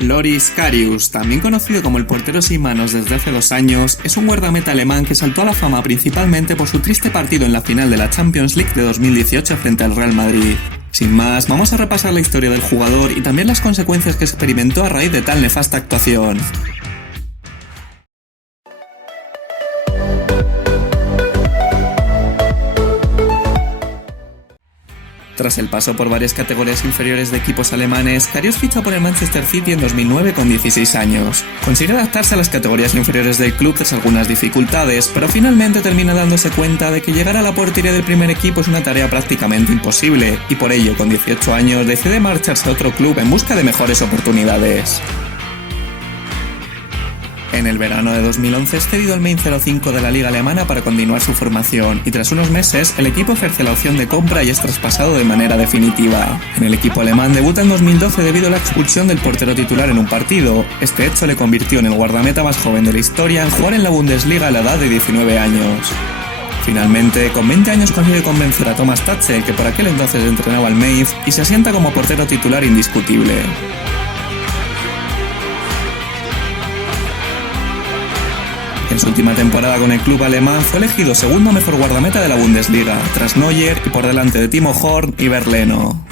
Loris Karius, también conocido como el portero sin manos desde hace 2 años, es un guardameta alemán que saltó a la fama principalmente por su triste partido en la final de la Champions League de 2018 frente al Real Madrid. Sin más, vamos a repasar la historia del jugador y también las consecuencias que experimentó a raíz de tal nefasta actuación. Tras el paso por varias categorías inferiores de equipos alemanes, Karius ficha por el Manchester City en 2009 con 16 años. Consigue adaptarse a las categorías inferiores del club tras algunas dificultades, pero finalmente termina dándose cuenta de que llegar a la portería del primer equipo es una tarea prácticamente imposible, y por ello, con 18 años, decide marcharse a otro club en busca de mejores oportunidades. En el verano de 2011 es cedido al Mainz 05 de la liga alemana para continuar su formación, y tras unos meses el equipo ejerce la opción de compra y es traspasado de manera definitiva. En el equipo alemán debuta en 2012 debido a la expulsión del portero titular en un partido. Este hecho le convirtió en el guardameta más joven de la historia en jugar en la Bundesliga a la edad de 19 años. Finalmente, con 20 años consigue convencer a Thomas Tuchel, que por aquel entonces entrenaba al Mainz, y se asienta como portero titular indiscutible. En su última temporada con el club alemán fue elegido segundo mejor guardameta de la Bundesliga, tras Neuer y por delante de Timo Horn y Bernd Leno.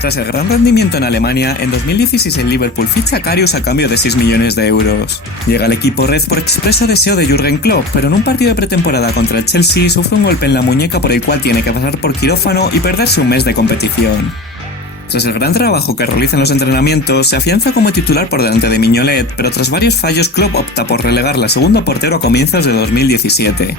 Tras el gran rendimiento en Alemania, en 2016 el Liverpool ficha a Karius a cambio de 6 millones de euros. Llega al equipo red por expreso deseo de Jürgen Klopp, pero en un partido de pretemporada contra el Chelsea sufre un golpe en la muñeca por el cual tiene que pasar por quirófano y perderse un mes de competición. Tras el gran trabajo que realiza en los entrenamientos, se afianza como titular por delante de Mignolet, pero tras varios fallos Klopp opta por relegarle a segundo portero a comienzos de 2017.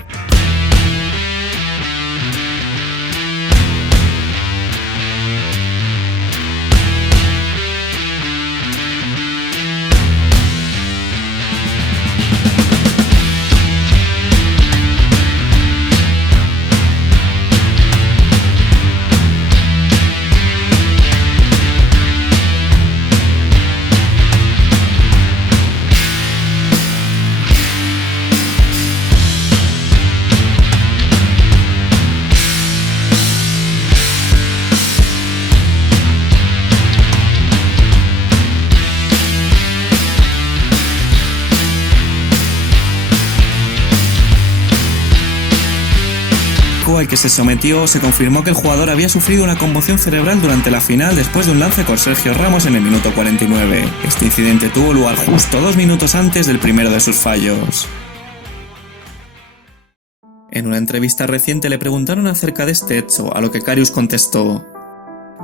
Al que se sometió, se confirmó que el jugador había sufrido una conmoción cerebral durante la final después de un lance con Sergio Ramos en el minuto 49. Este incidente tuvo lugar justo 2 minutos antes del primero de sus fallos. En una entrevista reciente le preguntaron acerca de este hecho, a lo que Karius contestó: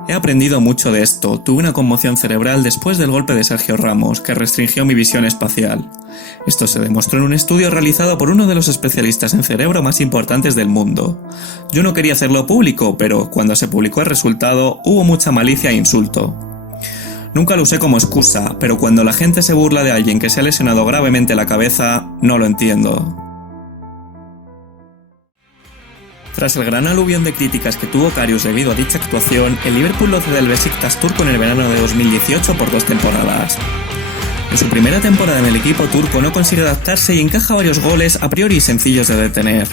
"He aprendido mucho de esto, tuve una conmoción cerebral después del golpe de Sergio Ramos, que restringió mi visión espacial. Esto se demostró en un estudio realizado por uno de los especialistas en cerebro más importantes del mundo. Yo no quería hacerlo público, pero cuando se publicó el resultado hubo mucha malicia e insulto. Nunca lo usé como excusa, pero cuando la gente se burla de alguien que se ha lesionado gravemente la cabeza, no lo entiendo". Tras el gran aluvión de críticas que tuvo Karius debido a dicha actuación, el Liverpool lo cede al Beşiktaş turco en el verano de 2018 por 2 temporadas. En su primera temporada en el equipo turco no consigue adaptarse y encaja varios goles a priori sencillos de detener.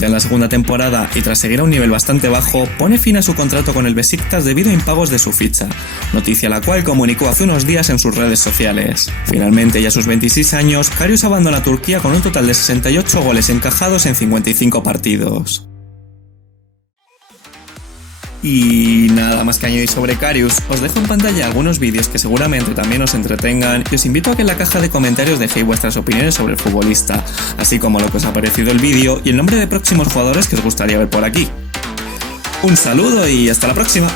Ya en la segunda temporada, y tras seguir a un nivel bastante bajo, pone fin a su contrato con el Beşiktaş debido a impagos de su ficha, noticia la cual comunicó hace unos días en sus redes sociales. Finalmente, ya a sus 26 años, Karius abandona Turquía con un total de 68 goles encajados en 55 partidos. Y nada más que añadir sobre Karius, os dejo en pantalla algunos vídeos que seguramente también os entretengan y os invito a que en la caja de comentarios dejéis vuestras opiniones sobre el futbolista, así como lo que os ha parecido el vídeo y el nombre de próximos jugadores que os gustaría ver por aquí. Un saludo y hasta la próxima.